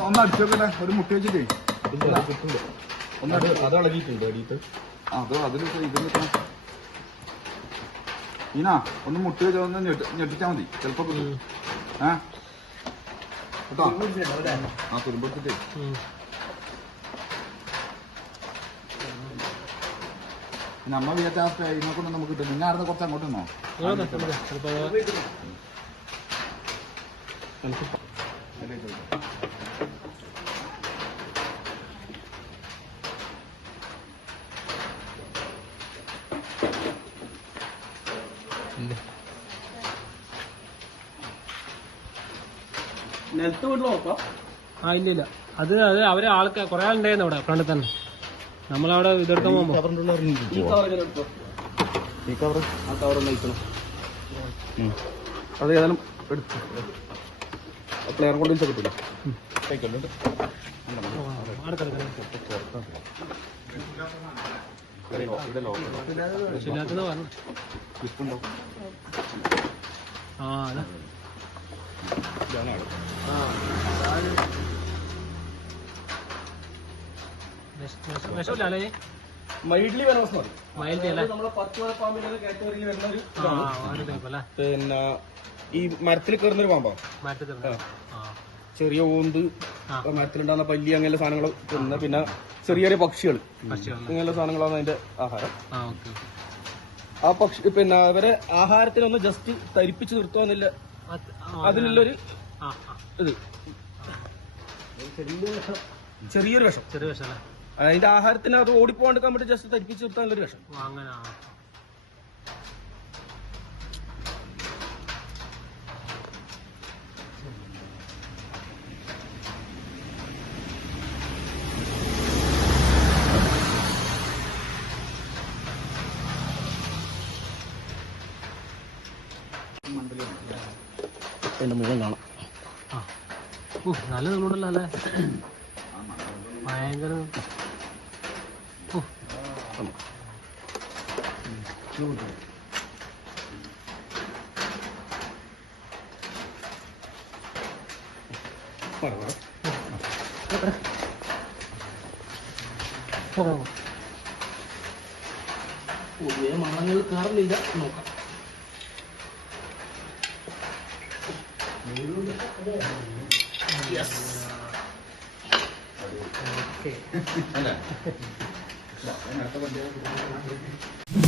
ഒന്ന് അടിച്ചു ഒരു മുട്ട വെച്ചിട്ടേ. ഒന്ന് അത് ഇളകിയിട്ടുണ്ട് അതോ അതിൽ ഇത് നിൽക്കണം ഈനാ ഒന്ന് മുട്ടി വെച്ചാൽ ഒന്ന് ഞെട്ടി ഞെട്ടിച്ചാൽ മതി. ചിലപ്പോ ഏ? കേട്ടോ ആ തുരുമ്പെടുത്തിട്ടേ പിന്നെ അമ്മ വിചാരിച്ച ഇതിനെ നമുക്ക് കിട്ടും. നിങ്ങൾ ആരുടെ കുറച്ച് അങ്ങോട്ട് നിന്നോ? നിലത്ത് വീട്ടിൽ നോക്കാം. ആ ഇല്ല ഇല്ല. അത് അത് അവർ ആൾക്ക് കുറെ ആളുണ്ടായിരുന്നു അവിടെ ഫ്രണ്ടിൽ തന്നെ. നമ്മളവിടെ ഇതെടുക്കാൻ പോകുമ്പോ. ഈ കവർ ഇങ്ങനെ ഈ കവർ ആ കവർ ഒന്ന് അയക്കണം അത് ഏതായാലും എടുത്തു. പ്ലെയർ കൊണ്ട് ആ വെനോസ് നമ്മളെ പത്ത് പാമ്പിന്റെ കാറ്റഗറിയിൽ വരുന്ന ഒരു പിന്നെ ഈ മരത്തിൽ കയറുന്ന ഒരു പാമ്പാ മാറ്റി തരണം ആ. ചെറിയ ഓന്ത്. മരത്തിലുണ്ടാകുന്ന പല്ലി അങ്ങനെയുള്ള സാധനങ്ങൾ തിന്ന പിന്നെ ചെറിയ ചെറിയ പക്ഷികൾ അങ്ങനെയുള്ള സാധനങ്ങളാണ് അതിന്റെ ആഹാരം. ആ പക്ഷി പിന്നെ അവരെ ആഹാരത്തിനൊന്ന് ജസ്റ്റ് തരിപ്പിച്ച് നിർത്തുമെന്നില്ല അതിനുള്ളൊരു ആ ആ ഇത്. ചെറിയൊരു വിഷം. ചെറിയ വിഷം അല്ലേ അതിന്റെ ആഹാരത്തിന് അത് ഓടിപ്പോണ്ട് കമ്പിട്ട് ജസ്റ്റ് തരിപ്പിച്ച് മുഖം കാണാം. നല്ല നമ്മളുണ്ടല്ലോ അല്ലേ ഭയങ്കര ഓ പുതിയ മണങ്ങൾ കയറുന്നില്ല നോക്കാം. ഓക്കെ അല്ലേ? บอกได้น